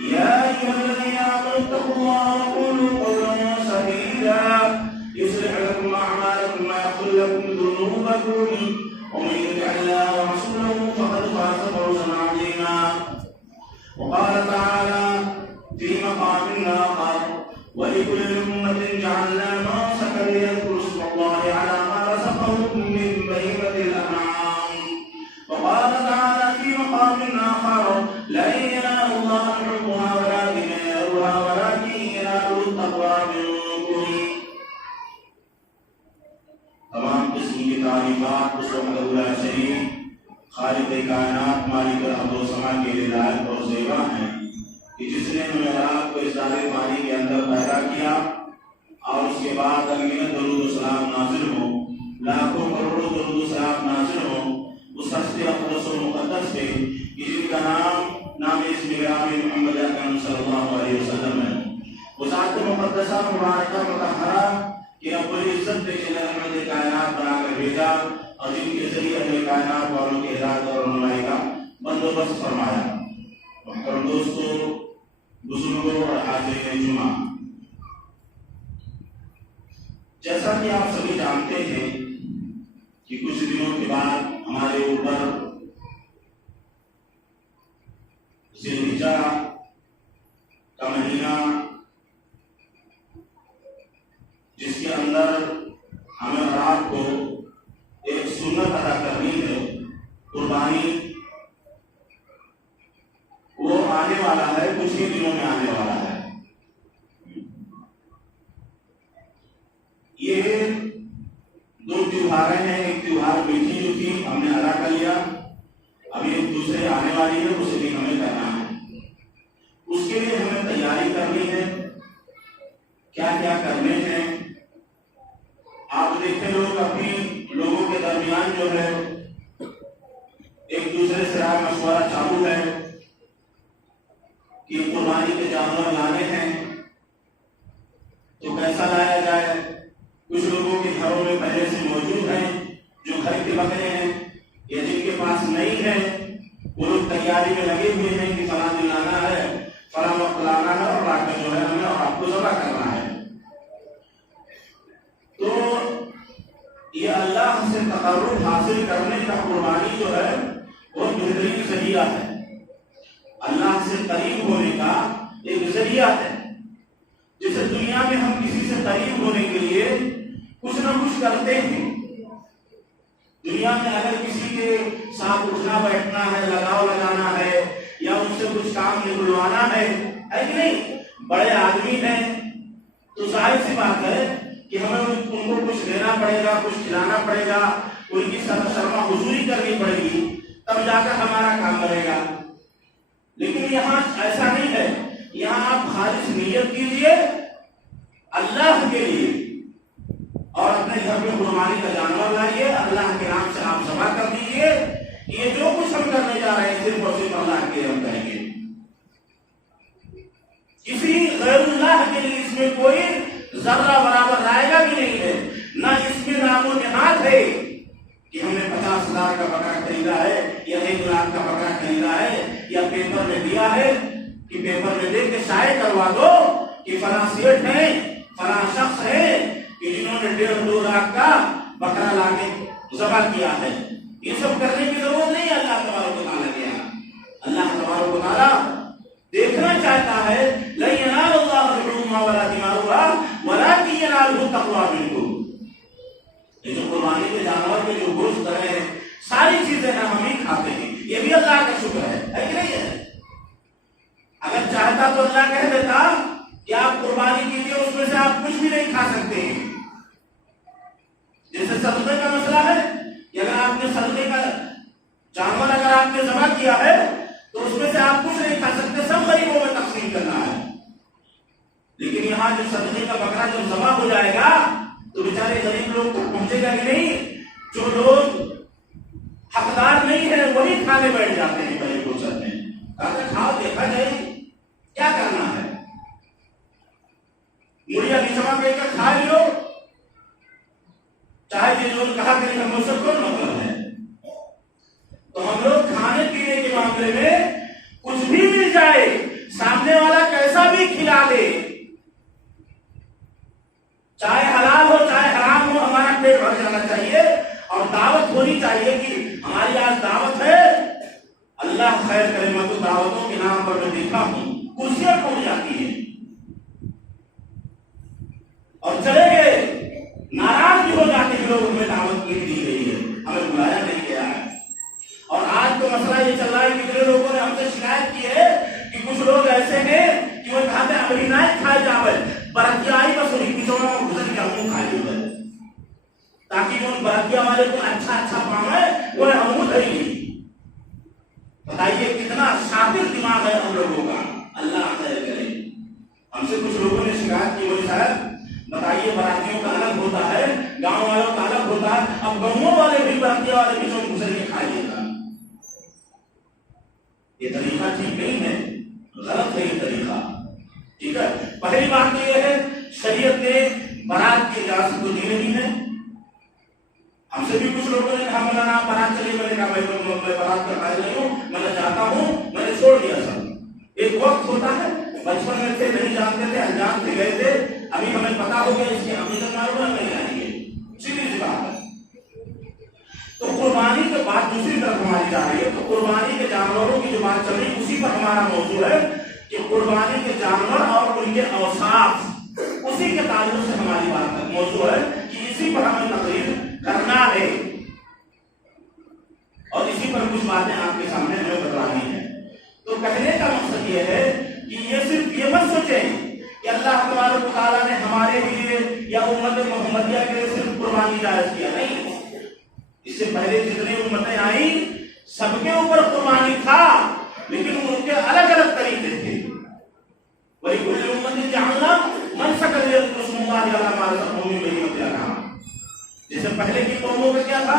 يا أيها الذين آمنوا اتقوا الله وقولوا قولا سديدا يصلح لكم أعمالكم ويغفر لكم ذنوبكم ومن يطع الله ورسوله فقد فاز فوزا عظيما. وقال تعالى في مقام آخر ولكل أمة جعلنا منسكا ليذكروا اسم الله على ما رزقهم من بهيمة الأنعام. وقال تعالى في مقام آخر لن ينال الله لحومها ولا دماؤها ولكن يناله التقوى منكم. تمام قسم کی تعریفات اس وحدہ لا شریک خالق کائنات مالک الارض و سما کے لیے لائق اور زیبا ہیں کہ جس نے ہمیں رات کو اس دار پانی کے اندر پیدا کیا اور اس کے بعد انگیت درود و سلام نازل ہو، لاکھوں کروڑوں درود و سلام نازل ہو اس ہستی اقدس و مقدس پہ کہ جن کا نام اسم گرامی محمد اکرم صلی اللہ علیہ وسلم ہے. وہ ذات مقدسہ مبارکہ مطہرہ کہ رب العزت نے جنہیں رحمت کائنات بنا کر بھیجا اور جن کے ذریعے ہمیں کائنات والوں کی ہدایت اور رہنمائی کا بندوبست فرمایا. محترم دوستو، بزرگوں اور حاضرین جمعہ، جیسا کہ آپ سبھی جانتے ہیں کہ کچھ دنوں کے بعد ہمارے اوپر ذی الحجہ کا مہینہ جس کے اندر ہمیں رات کو ایک سنت ادا کرنی ہے، قربانی، وہ آنے والا ہے، کچھ ہی دنوں میں آنے والا ہے. یہ دو تیوہار ہیں، ایک تیوہار میٹھی جو تھی ہم نے ادا کر لیا، ابھی ایک دوسرے آنے والی ہے، اسے بھی ہمیں کرنا ہے. اس کے لیے ہمیں تیاری کرنی ہے، کیا کیا کرنے ہیں. آپ دیکھیں لوگ اپنی لوگوں کے درمیان جو ہے ایک دوسرے سے رائے مشورہ چالو ہے کہ قربانی کے جانور لانے ہیں تو کیسا لایا جائے. کچھ لوگوں کے گھروں میں پہلے سے موجود ہیں جو گھر کے بکرے ہیں، یا جن کے پاس نہیں ہے وہ لوگ تیاری میں لگے ہوئے ہیں کہ فلاں دن لانا ہے، فلاں وقت لانا ہے اور لا کر جو ہے ہمیں اور آپ کو ذبح کرنا ہے. تو یہ اللہ سے تقرب حاصل کرنے کا قربانی جو ہے وہ بہترین ذریعہ ہے، اللہ سے قریب ہونے کا ایک ذریعہ ہے. جیسے دنیا میں ہم کسی سے قریب ہونے کے لیے کچھ نہ کچھ کرتے ہیں. دنیا میں اگر کسی کے ساتھ اٹھنا بیٹھنا ہے، لگاؤ لگانا ہے یا ان سے کچھ کام نکلوانا ہے کہ نہیں، بڑے آدمی ہیں تو ظاہر سی بات ہے کہ ہمیں ان کو کچھ دینا پڑے گا، کچھ کھلانا پڑے گا، ان کی شرما حضوری کرنی پڑے گی، تب جا کر ہمارا کام بنے گا. لیکن یہاں ایسا نہیں ہے، یہاں آپ خالص نیت کیجئے اللہ کے لیے اور اپنے گھر میں قربانی کا جانور لائیے، اللہ کے نام سے آپ ذبح کر دیجئے. یہ جو کچھ ہم کرنے جا رہے ہیں صرف اور صرف اللہ کے لیے ہم کریں گے. کسی غیر اللہ کے لیے اس میں کوئی ذرہ برابر رائے گا بھی نہیں ہے، نہ اس میں نام و نہاد ہے کہ ہم نے 50,000 کا بکرا خریدا ہے یا 1 لاکھ کا بکرا خریدا ہے یا پیپر میں دیا ہے کہ پیپر میں دے کے شائع کروا دو کہ فلاں سیٹ ہے، فلاں شخص ہے کہ جنہوں نے 1.5-2 لاکھ کا بکرا لا کے ذبح کیا ہے. یہ سب کرنے کی ضرورت نہیں ہے. اللہ تبارک و تعالیٰ کیا، اللہ تبارک و تعالیٰ دیکھنا چاہتا ہے لن ینال اللہ لحومها ولا دماؤها ولکن ینالہ التقوی منکم. یہ جو قربانی کے جانور کے جو گوشت ہے، ساری چیزیں ہم ہی کھاتے ہیں، یہ بھی اللہ کا شکر ہے کہ نہیں ہے. اگر چاہتا تو اللہ کہہ دیتا کہ آپ قربانی کیجیے، اس میں سے آپ کچھ بھی نہیں کھا سکتے ہیں. جیسے صدقے کا مسئلہ ہے کہ اگر آپ نے صدقے کا جانور اگر آپ نے ذبح کیا ہے تو اس میں سے آپ کچھ نہیں کھا سکتے، سب غریبوں میں تقسیم کرنا ہے. لیکن یہاں جو صدقے کا بکرا جب ذبح ہو جائے گا تو بیچارے غریب لوگ تک پہنچے گا کہ نہیں. جو لوگ حقدار نہیں ہے وہی کھانے بیٹھ جاتے ہیں. پہلے فرصت میں کھاؤ، دیکھا جائے کیا کرنا ہے. چاہیے کہ ہماری آج دعوت ہے، اللہ خیر کرے، میں تو دعوتوں کے نام پر میں دیکھا ہوں کرسیاں ٹوٹ جاتی ہیں اور چلے گئے، ناراض بھی ہو جاتے ہیں لوگ، ہمیں دعوت نہیں دی گئی ہے، ہمیں بلایا نہیں گیا ہے۔ اور آج تو مسئلہ یہ چل رہا ہے، کتنے لوگوں نے ہم سے شکایت کی ہے کہ کچھ لوگ ایسے ہیں کہ وہ کہتے ہیں ابھی نہ کھائے جاوے، برقیائی بس انہیں پچھوڑا میں گزر کے ہم کھائے ہوئے، تاکہ جو ان برقیہ والے کو اچھا پاؤں ہے وہ ہم دھری نہیں۔ بتائیے کتنا شاطر دماغ ہے ہم لوگوں کا، اللہ خیر کرے۔ ہم سے کچھ لوگوں نے شکایت کی، بولے صاحب بتائیے براتیوں کا الگ ہوتا ہے، گاؤں والوں کا الگ ہوتا ہے، اب گاؤں والے بھی برقیہ والے بھی جو گزر کے کھائیے گا، یہ طریقہ ٹھیک نہیں ہے، غلط ہے یہ طریقہ، ٹھیک ہے۔ پہلی بات تو یہ ہے شریعت نے برات کی اجازت کو دی نہیں ہے۔ ہم سے بھی کچھ لوگوں نے کہا مولانا برات چلیے، میں نے کہا میں برات کا قائل نہیں ہوں، میں جاتا ہوں، میں نے چھوڑ دیا سب۔ ایک وقت ہوتا ہے، بچپن میں تھے نہیں جانتے تھے، انجان سے گئے تھے، ابھی ہمیں پتا ہو گیا اس کی حقیقت معلوم نہیں آئیں گے، سیدھی سی بات ہے۔ تو قربانی کے بعد دوسری طرف ہماری جا رہی ہے، تو قربانی کے جانوروں کی جو بات چل رہی ہے اسی پر ہمارا موضوع ہے کہ قربانی کے جانور اور ان کے اوصاف، اسی کے تعلق سے ہماری بات ہے، موضوع ہے کہ اسی پر ہمیں تقریر کرنا ہے اور اسی پر کچھ باتیں آپ کے سامنے ہمیں بتانی ہے۔ تو کہنے کا مقصد یہ ہے کہ یہ صرف یہ مت سوچیں کہ اللہ تبارک و تعالیٰ نے ہمارے لیے یا امت محمدیہ کے لیے صرف قربانی جائز کیا، نہیں، اس سے پہلے جتنی امتیں آئیں سب کے اوپر قربانی تھا، لیکن ان کے الگ الگ طریقے تھے۔ وَلِكُلِّ أُمَّةٍ جَعَلْنَا مَنسَكًا لِيَذْكُرُوا اسْمَ اللَّهِ عَلَىٰ مَا رَزَقَهُم مِّن بَهِيمَةِ الْأَنْعَامِ۔ جیسے پہلے کی قوموں کا کیا تھا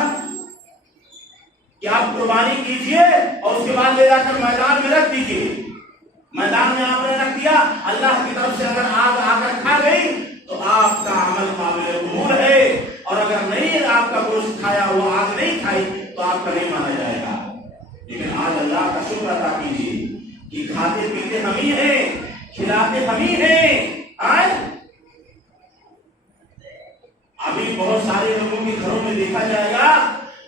کہ آپ قربانی کیجئے اور اس کے بعد لے جا کر میدان میں رکھ دیجئے، میدان میں آپ نے رکھ دیا، اللہ کی طرف سے اگر آگ آ کر کھا گئی تو آپ کا عمل قابل قبول ہے، اور اگر نہیں آپ کا گوشت کھایا وہ آگ نہیں کھائی تو آپ کا نہیں مانا جائے گا۔ لیکن آج اللہ کا شکر ادا کیجیے کہ کھاتے پیتے ہم ہی ہیں، کھلاتے ہم ہی ہیں۔ آج ابھی بہت سارے لوگوں کے گھروں میں دیکھا جائے گا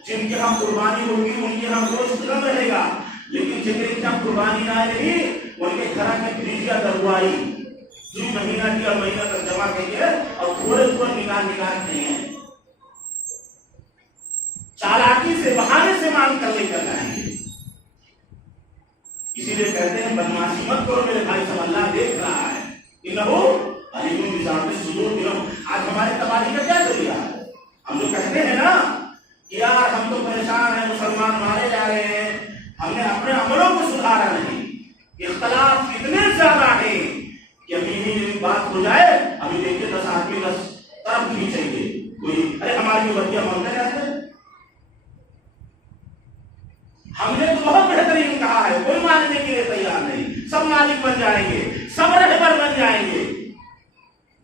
جن کے ہاں قربانی ہوگی ان کے ہاں گوشت کم رہے گا، لیکن جن کے ہاں قربانی نہ رہی ان کے گھر کی فریجیا دروائی جو مہینہ کی اور مہینہ تک جمع کیے اور تھوڑے نکال نہیں ہے، چالاکی سے بہانے سے مانگ کر لے کر جائیں گے۔ اسی لیے کہتے ہیں بدماشی مت کرو میرے بھائی، سب اللہ دیکھ رہا ہے، انہو علیم بذات الصدور۔ آج ہمارے تباہی کا کیا ذریعہ ہے؟ ہم جو کہتے ہیں نا کہ یار ہم تو پریشان ہیں، مسلمان مارے جا رہے ہیں، ہم نے اپنے عملوں کو سدھارا نہیں، اختلاف اتنے زیادہ ہیں کہ ابھی بات ہو جائے، ابھی دیکھیے 10 آدمی 10 طرف نہیں چاہیے، کوئی ارے ہماری بچیاں مانتے رہتے ہیں۔ ہم نے تو بہت بہترین کہا ہے، کوئی ماننے کے لیے تیار نہیں، سب مالک بن جائیں گے، سب رہبر بن جائیں گے۔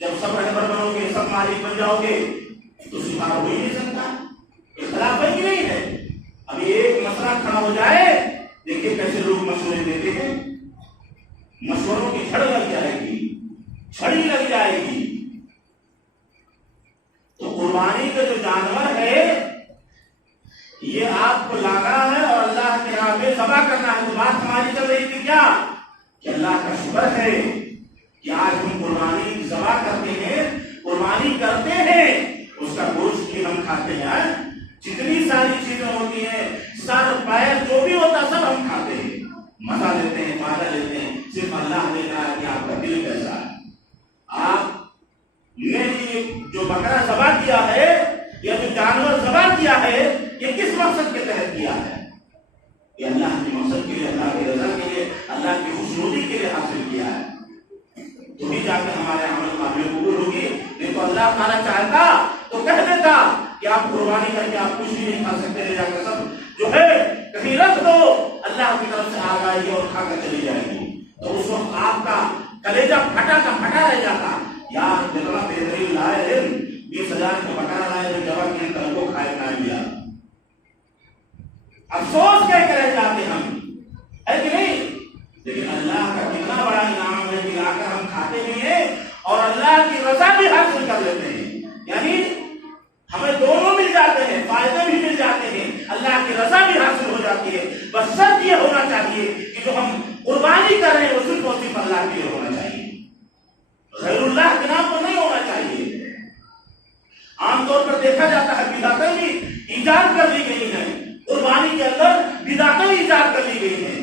جب سب رہبر بنو گے، سب مالک بن جاؤ گے تو سدھار ہو ہی نہیں سکتا، اختلاف ہے کہ نہیں ہے؟ ابھی ایک مسئلہ کھڑا ہو جائے، دیکھیے کیسے لوگ مشورے دیتے ہیں، مشوروں کی جھڑ لگ جائے گی، چھڑی لگ جائے گی۔ تو قربانی کا جو جانور ہے یہ آپ کو لانا ہے اور اللہ کے راہ میں ذبح کرنا ہے۔ تو بات ہماری چل رہی تھی کیا کہ اللہ کا شکر ہے کہ آج ہم قربانی ذبح کرتے ہیں، قربانی کرتے ہیں، اس کا گوشت بھی ہم کھاتے ہیں، جتنی ساری چیزیں ہوتی ہیں، سر پیر جو بھی ہوتا سب ہم کھاتے ہیں، مزہ لیتے ہیں، فائدہ لیتے ہیں۔ صرف اللہ دیکھ رہا ہے کہ آپ کا دل کیسا ہے۔ آپ نے جو بکرا ذبح کیا ہے یا جو جانور ذبح کیا ہے یہ کس مقصد کے تحت کیا ہے؟ یہ اللہ کے مقصد کے لیے، اللہ کی رضا کے لیے، اللہ کی خوشنودی کے لیے حاصل کیا ہے، تو بھی جا کے ہمارے عمل قابل قبول ہوگی۔ نہیں تو اللہ تعالیٰ چاہتا تو کہہ دیتا کہ آپ قربانی کر کے آپ کچھ بھی نہیں کھا سکتے، لے جا کر سب جو ہے کہیں رکھ دو، اللہ کی طرف سے آ گئی اور کھا کر چلی جائے گی، تو اس وقت آپ کا کلیجہ پھٹا کا پھٹا رہ جاتا، یار جتنا بہترین لائے ہیں 20,000 کا بکرا لائے جو جب کے کل کو کھائے کھائے دیا، افسوس کہہ کے رہ جاتے ہم، ہے کہ نہیں؟ لیکن اللہ کا کتنا بڑا انعام ہے کہ لا کر ہم کھاتے بھی ہیں اور اللہ کی رضا بھی حاصل کر لیتے ہیں، یعنی ہمیں دونوں مل جاتے ہیں، فائدے بھی مل جاتے ہیں، وہ صرف اللہ کے لیے ہونا چاہیے، غیر اللہ کے نام پر نہیں ہونا چاہیے۔ عام طور پر دیکھا جاتا ہے بدعتیں بھی ایجاد کر لی گئی ہیں، قربانی کے اندر بدعتیں ایجاد کر لی گئی ہیں۔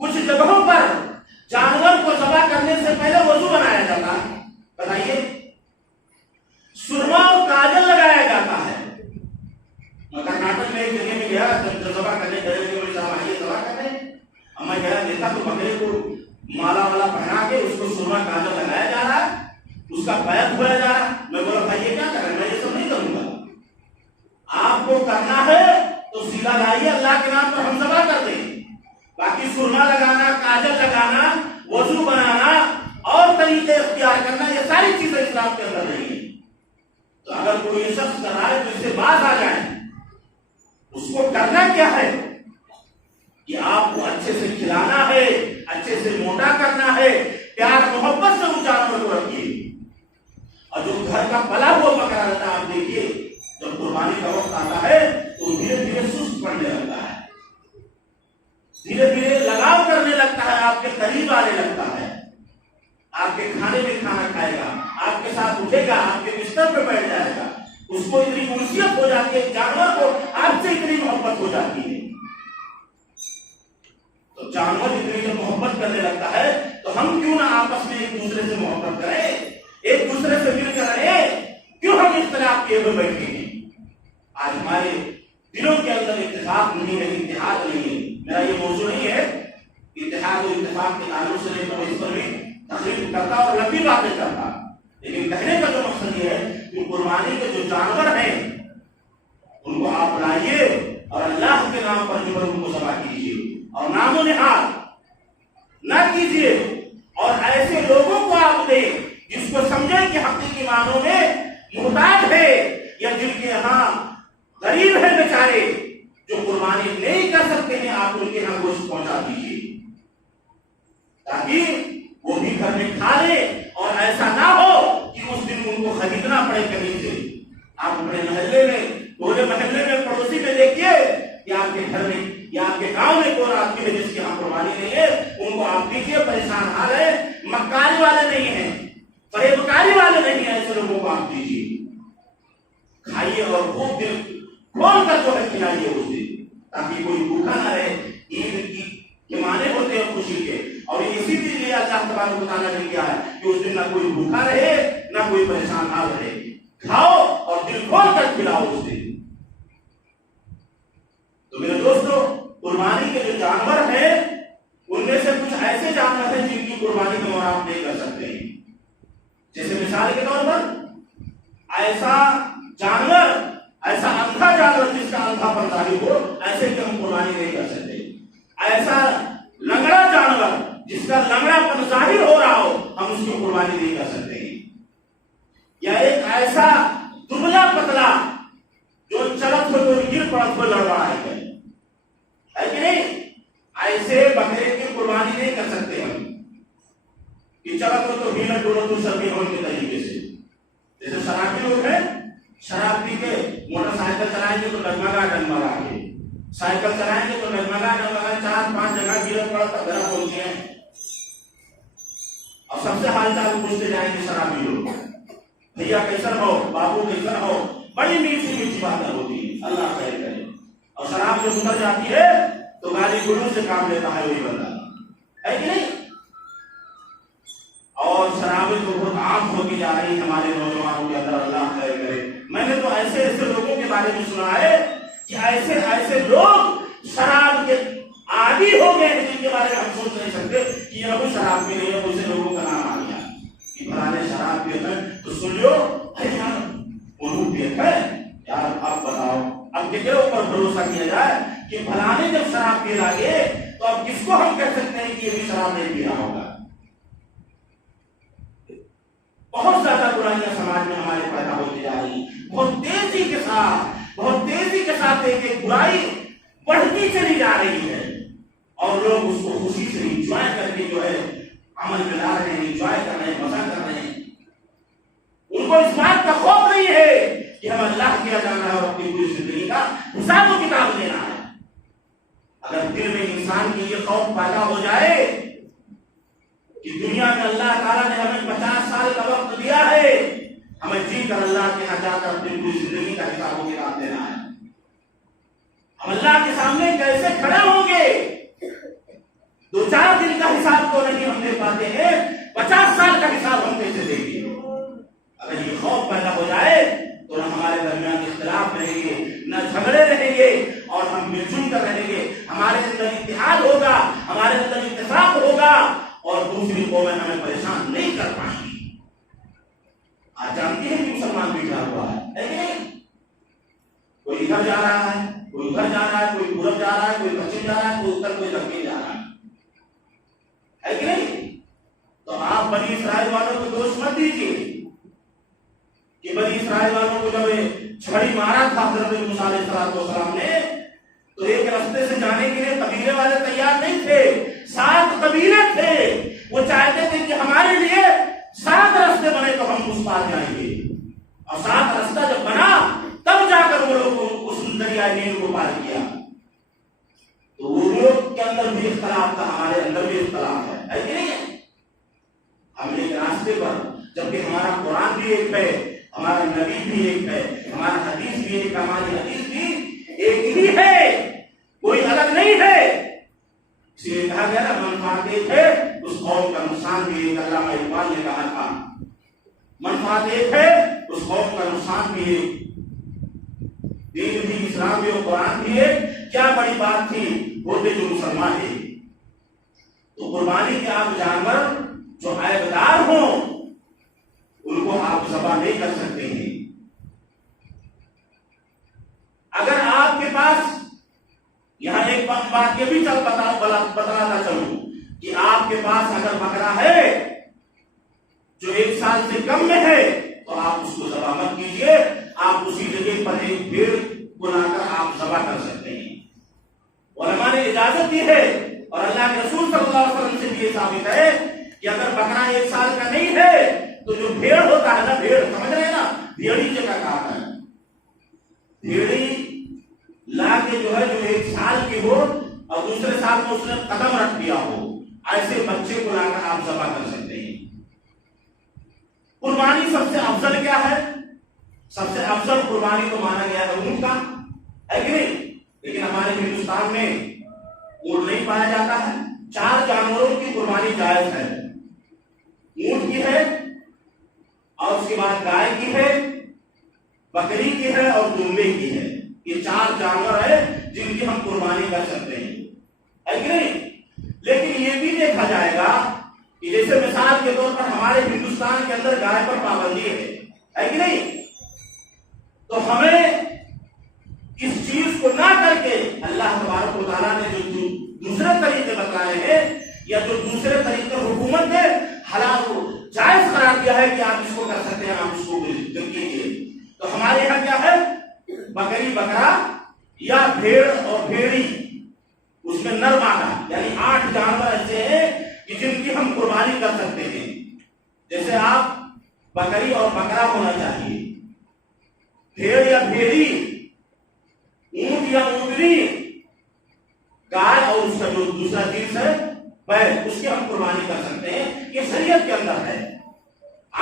کچھ جگہوں پر جانور کو ذبح کرنے سے پہلے وضو بنایا جاتا ہے، بتائیے، سرما اور کاجل لگایا جاتا ہے۔ میں کرناٹک میں ایک جگہ میں گیا، جب ذبح کرنے گئے میرے صاحب آئیے ذبح کرنے، میں گیا دیکھا تو بکرے کو مالا والا پہنا کے اس کو سرما کاجل لگایا جا رہا ہے، اس کا پیر دھویا جا رہا ہے۔ میں بولا بھائی یہ کیا کر رہے ہیں، میں یہ سب نہیں کروں گا۔ آپ کو کرنا ہے تو سیدھا لائیے، اللہ کے نام پر ہم ذبح کر دیں۔ باقی سرما لگانا، کاجل لگانا، وضو بنانا اور طریقے اختیار کرنا، یہ ساری چیزیں اسلام کے اندر نہیں ہیں۔ تو اگر کوئی یہ شخص کر رہا ہے تو اس سے باز آ جائیں۔ اس کو کرنا کیا ہے کہ آپ کو اچھے سے کھلانا ہے، اچھے سے موٹا کرنا ہے، پیار محبت سے اس جانور کو رکھیے۔ اور جو گھر کا پلا ہوا بکرا رہتا ہے، آپ دیکھیے جب قربانی کا وقت آتا ہے تو دھیرے دھیرے سست پڑنے لگتا ہے، دھیرے دھیرے لگاؤ کرنے لگتا ہے، آپ کے قریب آنے لگتا ہے، آپ کے کھانے میں کھانا کھائے گا، آپ کے ساتھ اٹھے گا، آپ کے بستر پہ بیٹھ جائے گا۔ اس کو اتنی انسیت ہو جاتی ہے، جانور کو آپ سے اتنی محبت ہو جاتی ہے۔ تو جانور اتنی جب محبت کرنے لگتا ہے تو ہم کیوں نہ آپس میں ایک دوسرے سے محبت کریں، ایک دوسرے سے مل کر رہیں، کیوں ہم اختلاف کیے ہوئے بیٹھے ہیں؟ آج ہمارے دلوں کے اندر اتفاق نہیں ہے، اتحاد نہیں ہے۔ میرا یہ موضوع نہیں ہے اتحاد و اتفاق کے تعلق سے، نہیں تو اس پر بھی تقریر کرتا اور لمبی باتیں کرتا، لیکن کہنے کا جو مقصد یہ ہے کہ قربانی کے جو جانور ہیں ان کو آپ لائیے اور اللہ کے نام پر جو ان کو ذبح کیجیے، اور نام و نہاد نہ کیجیے، اور ایسے لوگوں کو آپ دیں جس کو سمجھیں کہ حقیقی معنوں میں محتاج ہے، یا جن کے یہاں غریب ہیں بیچارے جو قربانی نہیں کر سکتے ہیں، آپ ان کے یہاں گوشت پہنچا دیجیے تاکہ وہ بھی گھر میں کھا لے، اور ایسا نہ ہو کہ اس دن ان کو خریدنا پڑے کہیں سے۔ آپ اپنے محلے میں، پورے محلے میں، پڑوسی میں دیکھیے کہ آپ کے گھر میں یا آپ کے گاؤں میں کوئی آدمی ہے جس کی یہاں قربانی نہیں ہے، ان کو آپ دیکھیے پریشان حال ہے، مکاری والے نہیں ہیں، فریبکاری والے نہیں ہیں، ایسے لوگوں کو آپ دیجیے، کھائیے اور خوب دل کھول کر جو ہے کھلائیے اس دن، تاکہ کوئی بھوکا نہ رہے۔ عید کے معنی ہوتے ہیں خوشی کے، اور اسی لیے اللہ تبارک و تعالیٰ نے کیا ہے کہ اس دن نہ کوئی بھوکا رہے نہ کوئی پریشان حال رہے، کھاؤ اور دل کھول کر کھلاؤ اس دن۔ تو میرے دوستو، قربانی کے جو جانور ہیں ان میں سے کچھ ایسے جانور ہیں جن کی قربانی کو آپ نہیں کر سکتے ہیں، جیسے مثال کے طور پر ایسا جانور، ایسا اندھا جانور جس کا اندھا پر ظاہر ہو، ایسے کہ ہم قربانی نہیں کر سکتے۔ ایسا لنگڑا جانور جس کا لنگڑا پن ظاہر ہو رہا ہو، ہم اس کی قربانی نہیں کر سکتے ہیں۔ یا ایک ایسا دبلا پتلا جو چلت ہو تو گر پڑت ہو لڑ رہا ہے کہ نہیں، ایسے بکرے کی قربانی نہیں کر سکتے ہم کہ چلت ہو تو ہیلت ڈولو تو سبھی ہو کے طریقے سے۔ جیسے شرابی لوگ ہیں، شراب پی کے موٹر سائیکل چلائیں گے تو ڈگمگا ڈگمگا کے، سائیکل چلائیں گے تو ڈگمگا ڈگمگا 4-5 جگہ گرت پڑا تک گھر پہنچے ہیں، اور سب سے حال چال پوچھتے جائیں گے شرابی لوگ، بھیا کیسا ہو، بابو کیسا ہو، بڑی میٹھی میٹھی باتیں ہوتی ہیں، اللہ خیر کرے۔ اور شراب جو اتر جاتی ہے تو گالی گلوچ سے کام لیتا ہے وہی بندہ، ہے کہ نہیں؟ اور شرابیں تو بہت عام ہوتی جا رہی ہے ہمارے نوجوانوں کے اندر، اللہ خیر کرے۔ میں نے تو ایسے ایسے لوگوں کے بارے میں سنا ہے کہ ایسے ایسے لوگ شراب کے عادی ہو گئے ہیں جن کے بارے میں ہم سوچ نہیں سکتے کہ یہ وہ شراب پی نہیں ہے، اسے لوگوں کا نام آ گیا کہ فلانے شراب پیتے ہیں، تو سن لو یار انہوں پیتے ہیں یار، اب بتاؤ اب کس کے اوپر بھروسہ کیا جائے کہ فلانے جب شراب پی لگے تو اب کس کو ہم کہہ سکتے ہیں کہ یہ بھی شراب نہیں پی رہا ہوگا۔ بہت زیادہ برائیاں سماج میں ہمارے پیدا ہوتی جا رہی ہیں، بہت تیزی کے ساتھ ایک برائی بڑھتی چلی جا رہی ہے، اور لوگ اس کو خوشی سے انجوائے کر کے جو ہے عمل میں لا رہے ہیں، انجوائے کر رہے ہیں، مزہ کر رہے ہیں۔ ان کو اس بات کا خوف نہیں ہے کہ ہم اللہ کیا جانا ہے اور اپنی پوری زندگی کا حساب و کتاب لینا ہے۔ اگر دل میں انسان کی یہ خوف پیدا ہو جائے تعالیٰ نے ہمیں 50 سال کا وقت دیا ہے، ہمیں جی کر اللہ کے یہاں جا کر اپنی پوری زندگی کا حساب و کتاب دینا ہے۔ ہم اللہ کے سامنے کیسے کھڑے ہوں گے؟ 2-4 دن کا حساب تو نہیں ہم دے پاتے ہیں، 50 سال کا حساب ہم کیسے دیں گے؟ اگر یہ خوف پیدا ہو جائے تو نہ ہمارے درمیان اختلاف رہیں گے، نہ جھگڑے رہیں گے، اور ہم مل جل کر رہیں گے، ہمارے اندر اتحاد ہوگا، ہمارے اندر اتفاق ہوگا، اور دوسری قومیں ہمیں پریشان نہیں کر پائیں گی۔ آج جانتے ہیں کہ مسلمان بیٹھا ہوا ہے، کوئی ادھر جا رہا ہے، کوئی ادھر جا رہا ہے، کوئی پورب جا رہا ہے، کوئی پچھم جا رہا ہے، کوئی اتر کوئی دکن جا رہا ہے کہ نہیں؟ تو آپ بنی اسرائیل والوں کو دوش مت دیجیے کہ بنی اسرائیل والوں کو جب چھڑی مارا تھا حضرت موسیٰ علیہ السلام نے، تو ایک رستے سے جانے کے لیے قبیلے والے تیار نہیں تھے، 7 قبیلے تھے، وہ چاہتے تھے کہ ہمارے لیے 7 رستے بنے تو ہم اس پار جائیں گے، اور 7 رستہ جب بنا تب جا کر وہ لوگ اس دریائے نیل کو پار کیا۔ تو وہ لوگ کے اندر بھی اختلاف تھا، ہمارے اندر بھی اختلاف ہے کہ نہیں ہے؟ ہم ایک راستے پر، جبکہ ہمارا قرآن بھی ایک ہے، ہمارا نبی بھی ایک ہے، ہمارا حدیث بھی ایک، ہماری حدیث بھی ایک ہی ہے، کوئی الگ نہیں ہے۔ اس لیے کہا گیا نا منفعت ایک ہے، اس قوم کا نقصان بھی ایک، علامہ اقبال نے کہا تھا منفعت ایک ہے، اس قوم کا نقصان بھی ایک، دین بھی، اسلام بھی اور قرآن بھی ایک، کیا بڑی بات تھی ہوتے جو مسلمان ہے۔ تو قربانی کے آپ جانور جو عیبدار ہوں ان کو آپ ذبح نہیں کر سکتے ہیں۔ اگر آپ کے پاس، یہاں ایک بات یہ بھی بتلانا چاہوں کہ آپ کے پاس اگر بکرا ہے جو 1 سال سے کم میں ہے تو آپ اس کو ذبح مت کیجیے، آپ اسی جگہ پر ایک بھیڑ کو لا کر آپ ذبح کر سکتے ہیں۔ علماء نے اجازت دی ہے، اور اللہ کے رسول صلی اللہ علیہ وسلم سے بھی یہ ثابت ہے کہ اگر بکرا 1 سال کا نہیں ہے تو جو بھیڑ ہوتا ہے نا، بھیڑ سمجھ رہے ہیں نا، بھیڑی جگہ کہا ہے، بھیڑی لا کے جو ہے جو 1 سال کی ہو اور دوسرے سال میں اس نے قدم رکھ دیا ہو، ایسے بچے کو لا کر آپ ذبح کر سکتے ہیں۔ قربانی سب سے افضل کیا ہے؟ سب سے افضل قربانی تو مانا گیا ہے اونٹ کا، ہے کہ نہیں؟ لیکن ہمارے ہندوستان میں اونٹ نہیں پایا جاتا ہے۔ 4 جانوروں کی قربانی جائز ہے، اونٹ کی ہے، اور اس کے بعد گائے کی ہے، بکری کی ہے اور دمبے کی ہے۔ یہ 4 جانور ہے جن کی ہم قربانی کر سکتے ہیں، ہے کہ نہیں؟ لیکن یہ بھی دیکھا جائے گا کہ جیسے مثال کے طور پر ہمارے ہندوستان کے اندر گائے پر پابندی ہے کہ نہیں؟ تو ہمیں اس چیز کو نہ کر کے اللہ تبارک و تعالیٰ نے جو دوسرے طریقے بتائے ہیں، یا جو دوسرے طریقے حکومت نے حلال و جائز قرار دیا ہے کہ آپ اس کو کر سکتے ہیں، آپ اس کو کیجیے، تو ہمارے یہاں کیا ہے؟ بکری، بکرا یا بھیڑ اور بھیڑی، اس میں نر مادہ، یعنی 8 جانور ایسے ہیں کہ جن کی ہم قربانی کر سکتے ہیں۔ جیسے آپ بکری اور بکرا ہونا چاہیے، بھیڑ یا بھیڑی، اونٹ یا اونٹنی، گائے اور اس کا جو دوسرا جنس ہے بیل، اس کی ہم قربانی کر سکتے ہیں۔ یہ شریعت کے اندر ہے،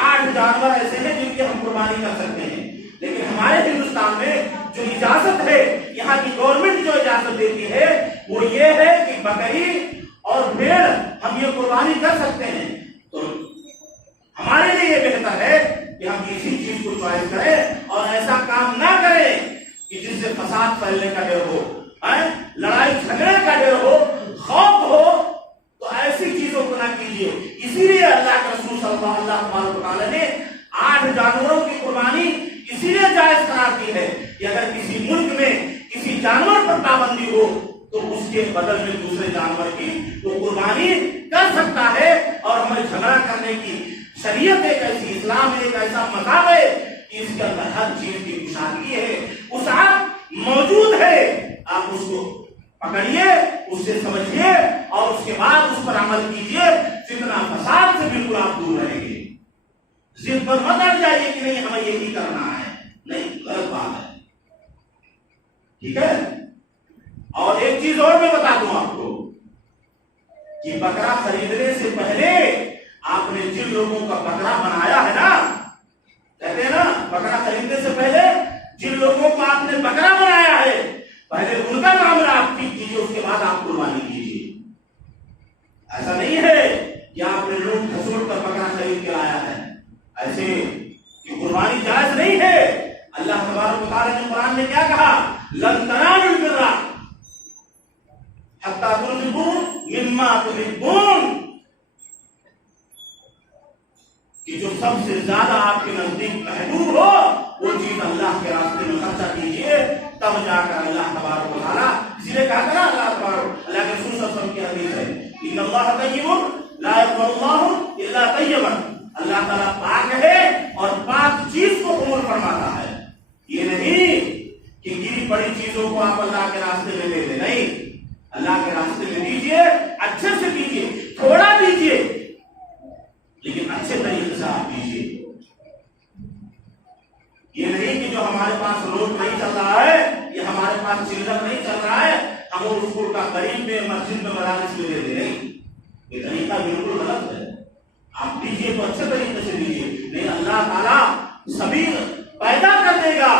8 جانور ایسے ہیں جن کی ہم قربانی کر سکتے ہیں۔ لیکن ہمارے ہندوستان میں جو اجازت ہے، یہاں کی گورنمنٹ جو اجازت دیتی ہے وہ یہ ہے کہ بکری اور بھیڑ ہم یہ قربانی کر سکتے ہیں۔ تو ہمارے لیے یہ بہتر ہے کہ ہم اسی چیز کو چوائس کریں اور ایسا کام نہ کریں کہ جس سے فساد پھیلنے کا ڈر ہو، لڑائی جھگڑے کا ڈر ہو، خوف ہو، تو ایسی چیزوں کو نہ کیجیے۔ اسی لیے اللہ کے رسول صلی اللہ علیہ وسلم نے 8 جانوروں کی قربانی اسی لیے جائز قرار دی ہے کہ اگر کسی ملک میں کسی جانور پر پابندی ہو تو اس کے بدل میں دوسرے جانور کی وہ قربانی کر سکتا ہے۔ اور ہمیں جھگڑا کرنے کی شریعت ایک ایسی، اسلام ایک ایسا مذہب ہے کہ اس کے اندر ہر چیز کی کشادگی ہے، وسعت موجود ہے۔ آپ اس کو پکڑیے، اس سے سمجھیے اور اس کے بعد اس پر عمل کیجیے، فتنہ فساد سے بالکل آپ دور رہیں گے۔ ضد پر مت اڑ جائیے کہ نہیں ہمیں یہی کرنا ہے، نہیں، غلط بات ہے، ٹھیک ہے۔ اور ایک چیز اور میں بتا دوں آپ کو کہ بکرا خریدنے سے پہلے آپ نے جلد لوگوں کا بکرا بنایا ہے نا، کہتے ہیں نا بکرا خریدنے سے پہلے جن لوگوں کو آپ نے بکرا بنایا ہے پہلے ان کا معاملہ آپ ٹھیک کیجیے، اس کے بعد آپ قربانی کیجیے۔ ایسا نہیں ہے کہ آپ نے لوگ کھسوٹ کر بکرا خرید کے لایا ہے، ایسے کہ قربانی جائز نہیں ہے۔ اللہ تبارک و تعالی نے قرآن میں کیا کہا؟ لن تنالوا البر حتی تنفقوا مما تحبون، کہ جو سب سے زیادہ آپ کے نزدیک محبوب ہو وہ چیز اللہ کے راستے میں خرچہ کیجیے، تب جا کر اللہ تبارک و تعالیٰ، اسی لیے کہا تھا اللہ تبارک، اللہ کے رسول صلی اللہ علیہ وسلم کی حدیث ہے ان اللہ طیب لا یقبل اللہ الا طیبا، اللہ تعالیٰ پاک ہے اور پاک چیز کو قبول فرماتا ہے۔ یہ نہیں کہ گری پڑی چیزوں کو آپ اللہ کے راستے میں دے دیں، نہیں، اللہ کے راستے میں دیجیے، اچھے سے دیجیے، تھوڑا دیجیے لیکن اچھے طریقے سے آپ دیجیے۔ یہ نہیں کہ جو ہمارے پاس روڈ نہیں چل رہا ہے، یہ ہمارے پاس چلڈر نہیں چل رہا ہے، ہم وہ اسکول کا قریب میں مسجد میں مدارس میں دے دیں، نہیں، یہ طریقہ بالکل غلط ہے۔ آپ دیجیے تو اچھے طریقے سے دیجیے، نہیں اللہ تعالیٰ سبیل پیدا کر دے گا،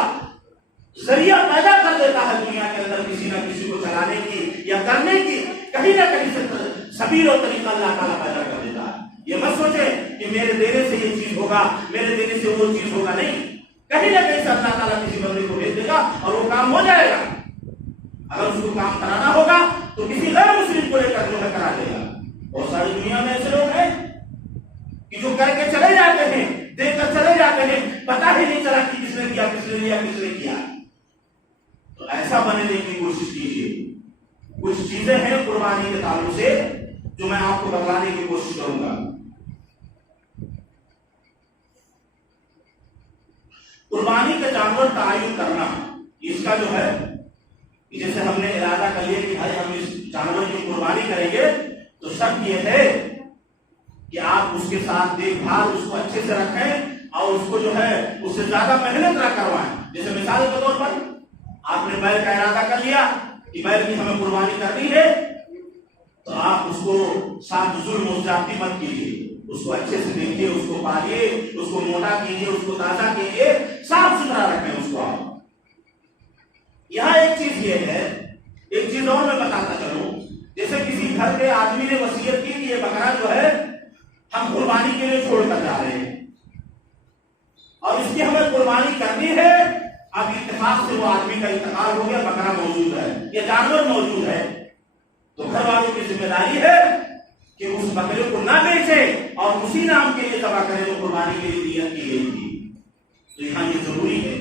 ذریعہ پیدا کر دیتا ہے دنیا کے اندر کسی نہ کسی کو چلانے کی یا کرنے کی، کہیں نہ کہیں سے سبیل اور طریقہ اللہ تعالیٰ پیدا کر دیتا ہے۔ یہ مت سوچیں کہ میرے دینے سے یہ چیز ہوگا، میرے دینے سے وہ چیز ہوگا، نہیں، کہیں نہ کہیں سے اللہ تعالیٰ کسی بندے کو بھیج دے گا اور وہ کام ہو جائے گا۔ اگر اس کو کام کرانا ہوگا تو کسی غیر مسلم کو لے کر جو ہے کرا دے گا۔ بہت ساری دنیا میں ایسے لوگ ہیں کہ جو کر کے چلے جاتے ہیں، دیکھ کر چلے جاتے ہیں، پتہ ہی نہیں چلا کہ کس نے کیا، کس نے لیا، کس نے کیا۔ تو ایسا بننے کی کوشش کیجیے۔ کچھ چیزیں ہیں قربانی کے تعلق سے جو میں آپ کو بتلانے کی کوشش کروں گا۔ قربانی کا جانور تعین کرنا، اس کا جو ہے جیسے ہم نے ارادہ کر لیا کہ بھائی ہم اس جانور کی قربانی کریں گے، تو شرط یہ ہے کہ آپ اس کے ساتھ دیکھ بھال اس کو اچھے سے رکھیں اور اس کو جو ہے اس سے زیادہ محنت نہ کروائیں۔ جیسے مثال کے طور پر آپ نے بیل کا ارادہ کر لیا کہ بیل کی ہمیں قربانی کرنی ہے، تو آپ اس کو ساتھ ظلم و زیادتی مت کیجیے، اس کو اچھے سے دیکھیے، اس کو پالیے، اس کو موٹا کیجیے، اس کو تازہ کیجیے، صاف ستھرا رکھیں اس کو۔ آپ یہاں ایک چیز یہ ہے، ایک چیز اور میں بتاتا چلوں، جیسے کسی گھر کے آدمی نے وصیت کی کہ یہ بکرا جو ہے ہم قربانی کے لیے چھوڑ کر جا رہے ہیں اور اس کی ہمیں قربانی کرنی ہے، اب اتفاق سے وہ آدمی کا انتقال ہو گیا، بکرا موجود ہے یا جانور موجود ہے، تو گھر والوں کی ذمہ داری ہے کہ اس بکرے کو نہ بیچے اور اسی نام کے لیے ذبح کرے جو قربانی کے لیے نیت کی گئی تھی۔ تو یہاں یہ ضروری ہے۔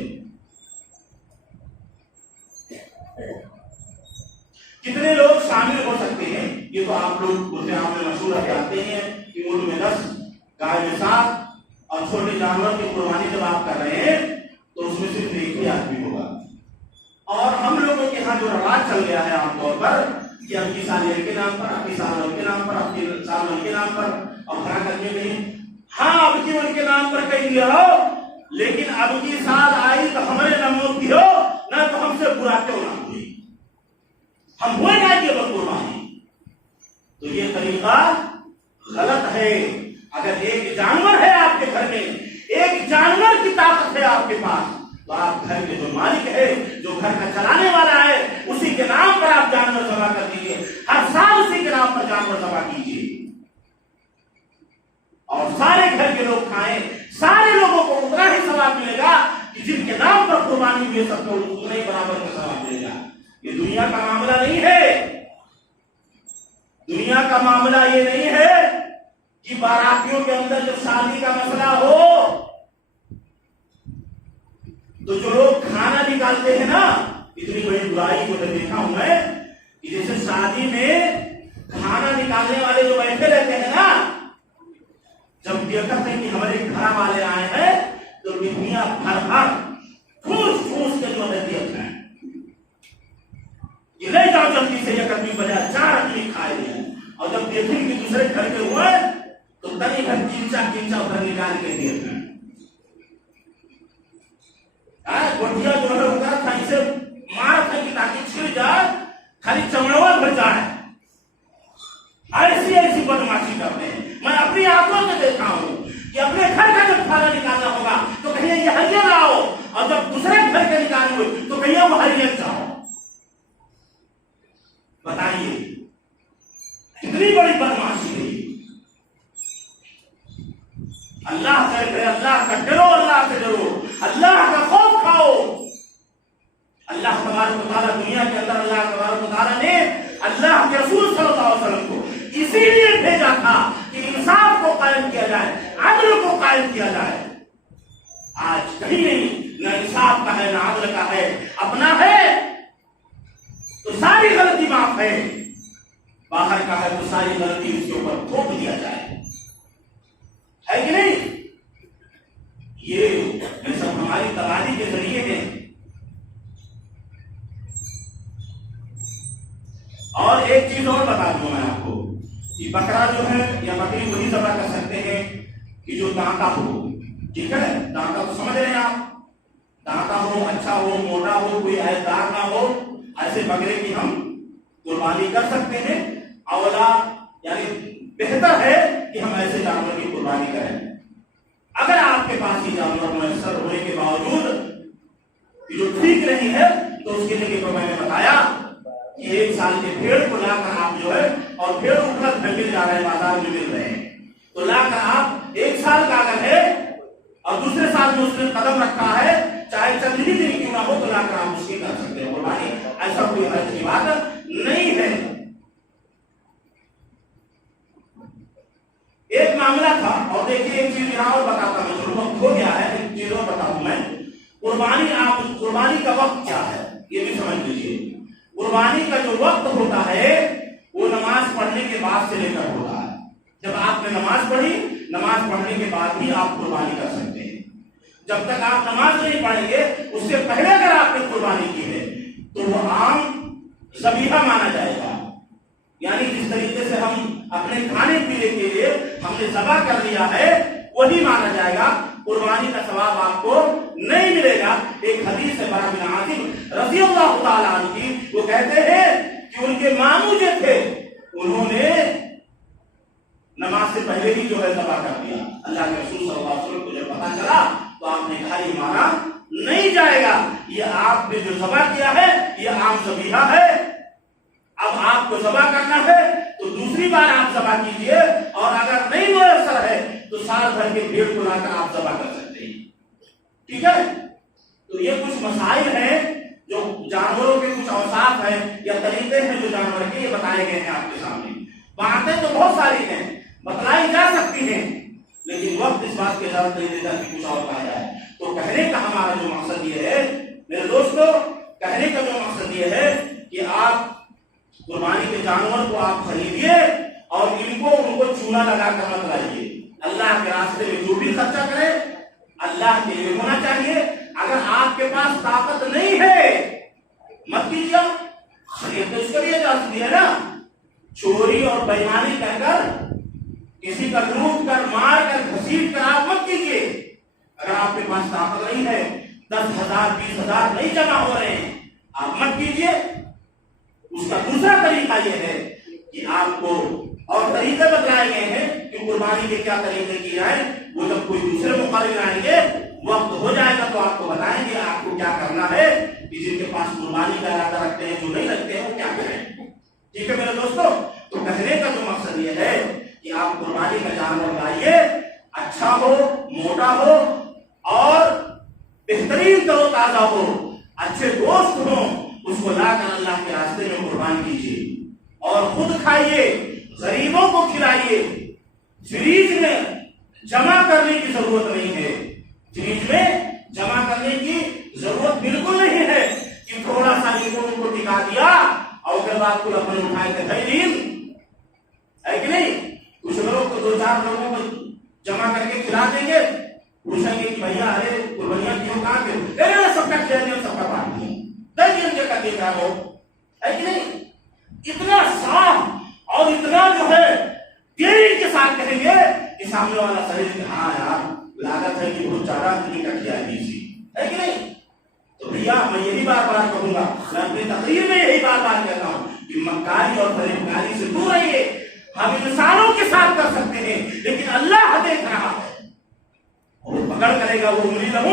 کتنے لوگ شامل ہو سکتے ہیں یہ تو آپ لوگ اس میں آپ نے مشہور جانتے ہیں کہ اونٹ میں 10 گائے میں 7 اور چھوٹے جانور کی قربانی جب آپ کر رہے ہیں تو اس میں صرف ایک ہی آدمی ہوگا۔ اور ہم لوگوں کے یہاں جو رواج چل گیا ہے عام طور پر کہ اب کی سال کے نام پر، اب کی سال ان کے نام پر، اب کی سال ان کے نام پر، اور کھڑا کرنے میں ہاں اب کی ان کے نام پر کہیں دیا ہو، لیکن اب کی سال آئی تو ہمارے نمود کی ہو نہ، تو ہم سے برا کیوں نہ ہوئی، ہم ہوئے گا کہ قربانی۔ تو یہ طریقہ غلط ہے۔ اگر ایک جانور ہے آپ کے گھر میں، ایک جانور کی طاقت ہے آپ کے پاس، تو آپ گھر کے جو مالک ہے، جو گھر کا چلانے والا ہے، اسی کے نام پر آپ جانور ذبح کر دیجیے، ہر سال اسی کے نام پر جانور ذبح کیجیے اور سارے گھر کے لوگ کھائیں، سارے لوگوں کو اتنا ہی ثواب ملے گا کہ جن کے نام پر قربانی ہوئی سب کو اتنا ہی برابر کا ثواب ملے گا۔ یہ دنیا کا معاملہ نہیں ہے، دنیا کا معاملہ یہ نہیں ہے کہ باراتیوں کے اندر جب شادی کا مسئلہ ہو تو جو لوگ کھانا نکالتے ہیں نا، اتنی بڑی برائی کو دیکھا ہوں میں کہ جیسے شادی میں کھانا نکالنے والے جو بیٹھے رہتے ہیں نا، جب دیکھتے ہیں کہ ہمارے گھر والے آئے ہیں تو دنیا بھر بھر ٹھوس ٹھوس کے جو دیتے ہیں کہ لے جاؤ جلدی سے، ایک آدمی بجائے 4 آدمی کھائے ہیں، اور جب دیکھیں کہ دوسرے گھر کے ہوئے تو تنی گھر کینچا ادھر نکال کے دیتے ہیں۔ گٹھیا جو ہے ہوگا تھا اسے مار تھا کہ تاکہ چھڑ جائے، خالی چمڑوا بھر جائے، ایسی ایسی بدماشی کرتے ہیں۔ میں اپنی آنکھوں سے دیکھا ہوں کہ اپنے گھر کا جب کھانا نکالنا ہوگا تو کہیں یہ ہرین آؤ، اور جب دوسرے گھر کے نکالنے ہوئے تو کہیں وہ ہرین جاؤ۔ بتائیے کتنی بڑی بدمعاشی ہے۔ اللہ سے اللہ کا ڈرو، اللہ سے ڈرو، اللہ کا خوف کھاؤ۔ اللہ تبارک و تعالیٰ دنیا کے اندر اللہ تبارک و تعالیٰ نے اللہ کے رسول صلی اللہ علیہ وسلم کو اسی لیے بھیجا تھا کہ انصاف کو قائم کیا جائے، عدل کو قائم کیا جائے۔ آج کہیں نہیں، نہ انصاف کا ہے نہ عدل کا ہے، اپنا ہے تو ساری غلطی معاف ہے، باہر کا ہے تو ساری غلطی اس کے اوپر تھوپ دیا جائے، ہے کہ نہیں؟ یہ سب ہماری تباہی کے ذریعے ہیں۔ اور ایک چیز اور بتا دوں میں آپ کو کہ بکرا جو ہے یا بکری وہی ذبح کر سکتے ہیں کہ جو دانتا ہو، ٹھیک ہے؟ دانتا تو سمجھ رہے ہیں آپ، دانتا ہو، اچھا ہو، موٹا ہو، کوئی عیبدار نہ ہو، ایسے بکرے کی ہم قربانی کر سکتے ہیں۔ اولا یعنی بہتر ہے کہ ہم ایسے جانور کی قربانی کریں۔ اگر آپ کے پاس یہ جانور میسر ہونے کے باوجود جو ٹھیک نہیں ہے تو اس کے لیے تو میں نے بتایا کہ 1 سال کے بھیڑ کو لا کر آپ جو ہے، اور بھیڑ اپلبدھ مل جا رہے ہیں، بازار میں مل رہے ہیں، تو لا کر آپ 1 سال کا اگر ہے اور دوسرے سال میں اس نے قدم رکھا ہے، چاہے چند ہی دن کیوں نہ ہو، تو لا کر آپ اس کی کر سکتے ہیں قربانی، ایسا کوئی حرج کی بات نہیں ہے۔ ایک معاملہ تھا، اور دیکھیے ایک چیز یہاں اور بتاتا ہوں، چلو وقت ہو گیا ہے، ایک چیز اور بتاؤں میں، قربانی کا وقت کیا ہے یہ بھی سمجھ لیجیے۔ قربانی کا جو وقت ہوتا ہے وہ نماز پڑھنے کے بعد سے لے کر ہوتا ہے۔ جب آپ نے نماز پڑھی، نماز پڑھنے کے بعد ہی آپ قربانی کر سکتے ہیں۔ جب تک آپ نماز نہیں پڑھیں گے، اس سے پہلے اگر آپ نے قربانی کی ہے تو وہ عام ذبیحہ مانا جائے گا، یعنی جس طریقے سے ہم اپنے کھانے پینے کے لیے ہم نے ذبح کر لیا ہے وہی مانا جائے گا، قربانی کا ثواب آپ کو نہیں ملے گا۔ ایک حدیث ہے برا بن عازب رضی اللہ تعالیٰ عنہ کی، وہ کہتے ہیں کہ ان کے ماموں جو تھے انہوں نے نماز سے پہلے ہی جو ہے ذبح کر دیا۔ اللہ کے رسول صلی اللہ علیہ وسلم کو جب پتا چلا تو آپ نے کہا یہ مارا نہیں جائے گا، یہ آپ نے جو ذبح کیا ہے یہ عام ذبیحہ ہے، اب آپ کو ذبح کرنا ہے تو دوسری بار آپ ذبح کیجئے، اور اگر نہیں میسر ہے تو سال بھر کے بھیڑ کو لا کر آپ ذبح کر سکتے ہیں، ٹھیک ہے؟ تو یہ کچھ مسائل ہیں جو جانوروں کے کچھ اوصاف ہیں یا طریقے ہیں جو جانور کے یہ بتائے گئے ہیں آپ کے سامنے۔ باتیں تو بہت ساری ہیں، بتلائی جا سکتی ہیں، لیکن وقت اس بات کی اجازت نہیں دیتا کہ کچھ اور کہا جائے۔ تو کہنے کا ہمارا جو مقصد یہ ہے میرے دوستو، کہنے کا جو مقصد یہ ہے کہ آپ قربانی کے جانور کو آپ خریدیے اور ان کو چونا لگا کر مت لائیے۔ اللہ کے راستے میں جو بھی خرچہ کرے اللہ کے لیے ہونا چاہیے۔ اگر آپ کے پاس طاقت نہیں ہے مت کیجیے، خرید تو اس کے لیے جا سکتی ہے نا، چوری اور بےایمانی کہہ کر کسی کا لوٹ کر مار کر گھسیٹ کر آپ مت کیجیے۔ اگر آپ کے پاس طاقت نہیں ہے، 10,000 20,000 نہیں جمع ہو رہے ہیں، آپ مت کیجیے۔ اس کا دوسرا طریقہ یہ ہے کہ آپ کو اور طریقے بتلائے گئے ہیں کہ قربانی کے کیا طریقے کی جائیں، وہ جب کوئی دوسرے مقرر آئیں گے وقت ہو جائے گا تو آپ کو بتائیں گے آپ کو کیا کرنا ہے، کہ جن کے پاس قربانی کا ارادہ رکھتے ہیں، جو نہیں رکھتے ہیں وہ کیا کریں، ٹھیک ہے میرے دوستو؟ تو کہنے کا جو مقصد یہ ہے کہ آپ قربانی کا جانور لائیے، اچھا ہو، موٹا ہو اور بہترین تر و تازہ ہو، اچھے گوشت ہوں، اس کو لا کر اللہ کے راستے میں قربان کیجیے اور خود کھائیے، غریبوں کو کھلائیے۔ فریج میں جمع کرنے کی ضرورت نہیں ہے، فریج میں جمع کرنے کی ضرورت بالکل نہیں ہے کہ تھوڑا سا ان کو ٹکا دیا اور پھر بعد کو اپنے اٹھائے تھے بھائی دین ہے کہ نہیں؟ کچھ لوگ کو 2-4 لوگوں کو جمع کر کے کھلا دیں گے، پوچھیں گے کہ بھیا ارے قربانیاں کیوں کہاں کے سب کا کھلا دیا، سب کا بانٹ دیا، ہو ہے کہ نہیں؟ اتنا صاف اور اتنا جو ہے تیری کے ساتھ کہیں گے کہ سامنے والا سمجھے کہ ہاں یار لاگت ہے کہ بہت زیادہ کیا ہے کہ نہیں؟ تو بھیا میں یہی بار بار کہوں گا، میں اپنی تقریر میں یہی بار بار کہتا ہوں کہ مکاری اور فریبکاری سے دور رہیے۔ ہم انسانوں کے ساتھ کر سکتے ہیں لیکن اللہ دیکھ رہا ہے، کہے گا وہ املی لہم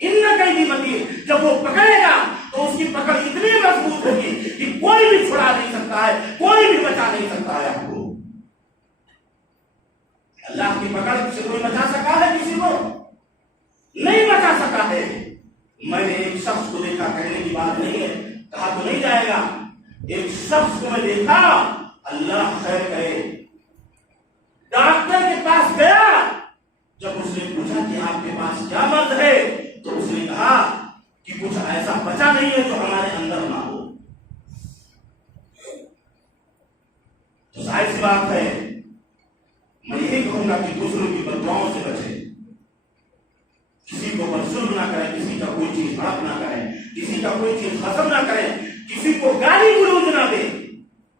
ان کیدی متین، جب وہ پکڑے گا تو اس کی پکڑ اتنی مضبوط ہوگی کہ کوئی بھی چھڑا نہیں سکتا ہے، کوئی بھی بچا نہیں سکتا ہے آپ کو۔ اللہ کی پکڑ سے کوئی بچا سکا ہے کسی کو؟ نہیں بچا سکا ہے۔ میں نے ایک شخص کو دیکھا، کہنے کی بات نہیں ہے، کہا تو نہیں جائے گا، ایک شخص کو میں دیکھا، اللہ خیر کرے، ڈاکٹر کے پاس گیا، جب اس نے پوچھا کہ آپ کے پاس کیا مرض ہے تو اس نے کہا کہ کچھ ایسا بچا نہیں ہے جو ہمارے اندر نہ ہو۔ تو ظاہر سی بات ہے، میں یہی کہوں گا کہ دوسروں کی بددعاؤں سے بچے، کسی کو پر ظلم نہ کریں، کسی کا کوئی چیز ہڑپ نہ کریں، کسی کا کوئی چیز ختم نہ کریں، کسی کو گالی گلوچ نہ دیں۔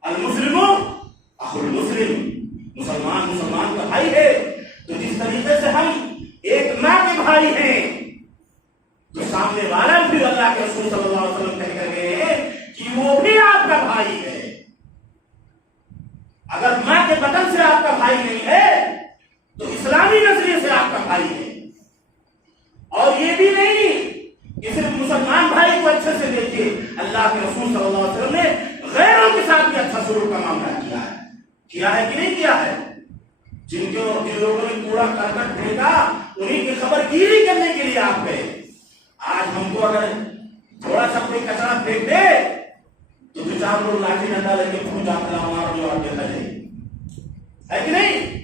المسلم اخو المسلم، مسلمان کا بھائی ہے، تو جس طریقے سے ہم ایک ماں کے بھائی ہیں تو سامنے والا بھی اللہ کے رسول صلی اللہ علیہ وسلم کہہ کر گئے کہ وہ بھی آپ کا بھائی ہے۔ اگر ماں کے بدن سے آپ کا بھائی نہیں ہے تو اسلامی نظریے سے آپ کا بھائی ہے۔ اور یہ بھی نہیں کہ صرف مسلمان بھائی کو اچھے سے دیکھیے، اللہ کے رسول صلی اللہ علیہ وسلم نے غیروں کے ساتھ بھی اچھا سلوک کا معاملہ کیا ہے کہ نہیں کیا ہے؟ جن لوگوں نے کوڑا کرکٹ پھینکا انہیں کی خبر گیری کرنے کے لیے آپ گئے۔ آج ہم کو اگر تھوڑا سا کوئی کچرا پھینک دے تو دو چار لوگ لاٹھی ڈنڈا لے کے پھونک جاتے ہیں، ہمارا جو آپ دیکھا جائے ہے کہ نہیں؟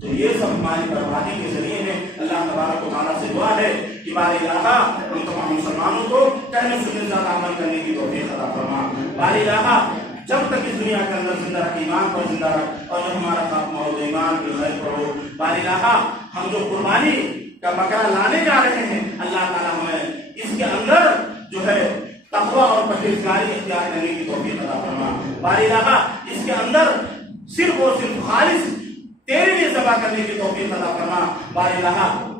تو یہ سب ہماری بربادی کے ذریعے میں اللہ تبارک و تعالیٰ سے دعا ہے کہ باری الہ ہم تمام مسلمانوں کو کہنے سننے زیادہ عمل کرنے کی توفیق عطا فرما۔ باری الہ جب تک اس دنیا کے اندر زندہ رکھ، ایمان پر زندہ رکھ، اور جب ہمارا خاتمہ ہو ایمان بالخیر پر ہو۔ باری الہ ہم جو قربانی کا بکرا لانے جا رہے ہیں، اللہ تعالیٰ ہمیں اس کے اندر جو ہے تقوی اور پرہیزگاری اختیار کرنے کی توفیق عطا فرما۔ باری الہ اس کے اندر صرف اور صرف خالص تیرے لیے ذبح کرنے کی توفیق عطا فرما۔ باری الہ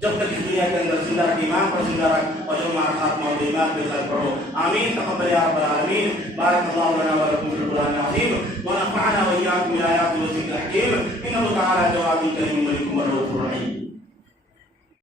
جب تک اس دنیا کے اندر زندہ رکھ، ایمان پر زندہ رکھ، اور جو ہمارا خاتمہ ہو ایمان بالخیر پر ہو۔ آمین تقبل یا رب العالمین۔ بارک اللہ لنا ولکم فی القرآن العظیم ونفعنا وإياکم بالآیات والذکر الحکیم، انہ تعالی جواد کریم ملک رؤوف رحیم۔